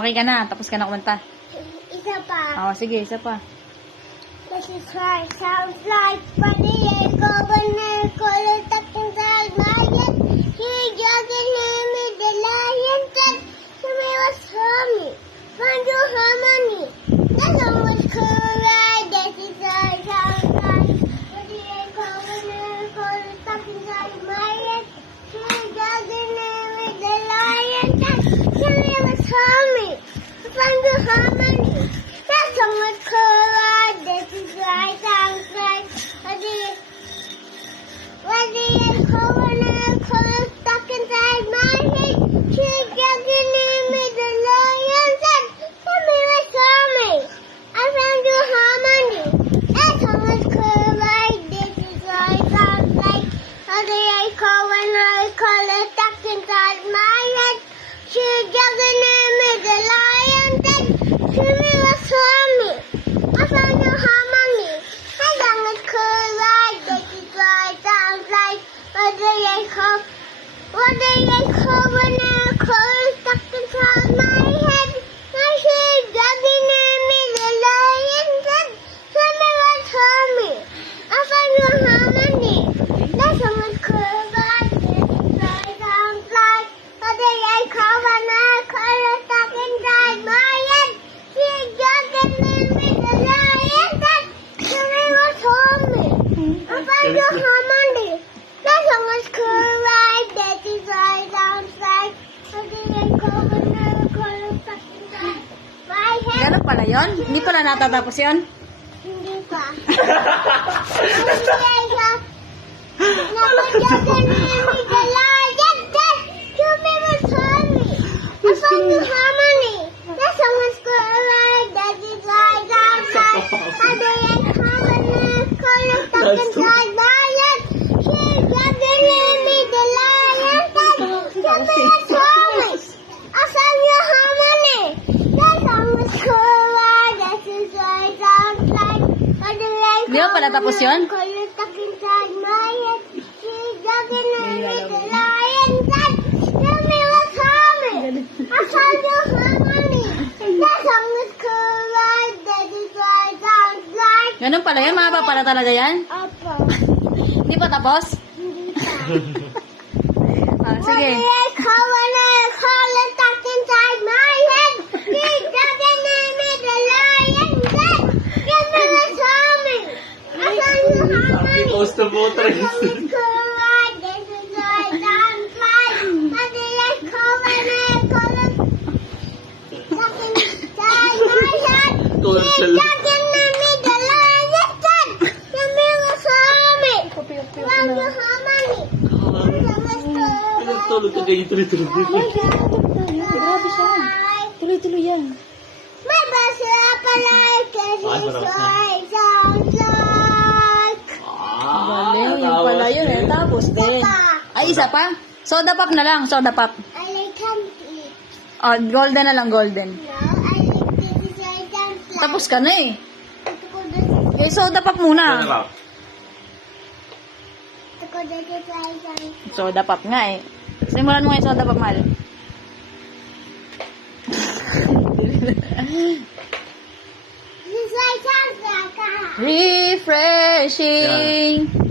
Okay ka na? Tapos ka na kumanta? Isa pa. Oo, sige, isa pa. This is why it sounds like funny. I go banana, call it tuck inside my head. He jogging him with the lion said, to me was homey. Find your harmony. That song was cool, right? This is why it sounds like funny. I go banana, call it tuck inside my head. He jogging him with the lion said, to me was homey. Find your harmony. That song was cool, right? This is why it sounds like what do you call when I call stuck inside my head? She's jogging in me, the lion said, tell me what's wrong me. I found your harmony. That song was cool, right? This is why it sounds like what do I call when I call it stuck inside my head? She's jogging in me, the lion said, tell me what's wrong me. I found your harmony. That song was cool, right? This is why it sounds like what do you call when I call stuck inside my head? I say jogging in me, the lion said, tell me what's wrong me. I found your harmony. That song was cool, right? This is why it sounds like what do you call when I call stuck inside my head? She's jogging in me, the lion said, tell me what's wrong me. I found your harmony. That song was cool, right? That is why it sounds like what do you call when I call stuck inside my head? Ganun pala yun? Hindi pala natatapos yun? Hindi pa. Napagyagan ni the lion said, tell me what's wrong me. I found your harmony. That song was cool, right? That is why it sounds like how do you call when I call stuck inside my head? She's jogging in me, the lion said, tell me what's wrong me. I found your harmony. That song was cool, right? That is why it sounds like how do you Di ba pala tapos yun? call you stuck inside my head? She's jogging in me, the lion said, tell me what's wrong me. I found your harmony. That song was cool, right? That is why it sounds like Ganun pala yan? Mahaba pala talaga yan? Opo. Hindi pa tapos? Hindi pa. Ah, What sige. do I call when I call it stuck inside my head? She's jogging in me, the lion said, tell me what's wrong me. I found your harmony. Post the vote That song was cool, right? This is why it sounds like what do I call when I call it stuck inside my head? She's jogging in me, the lion said, tell me what's wrong me. Found your harmony. That was cool, right? Tulog ka kayo, tuloy-tuloy. Grabe siya. Tuloy-tuloy yan. My bus up alive, this is why it sounds like. Galing. Yun pala yun eh. Tapos din. Ay, isa pa? Soda pop na lang. Soda pop. I like can't eat. Oh, golden na lang, golden. No, I like this is why it sounds like. Tapos ka na eh. Ito ko this Eh, soda pop muna. is why it sounds like. Soda pop nga eh. Simulan mo nga yung soda pop, mahal. This is why it sounds like. Refreshing.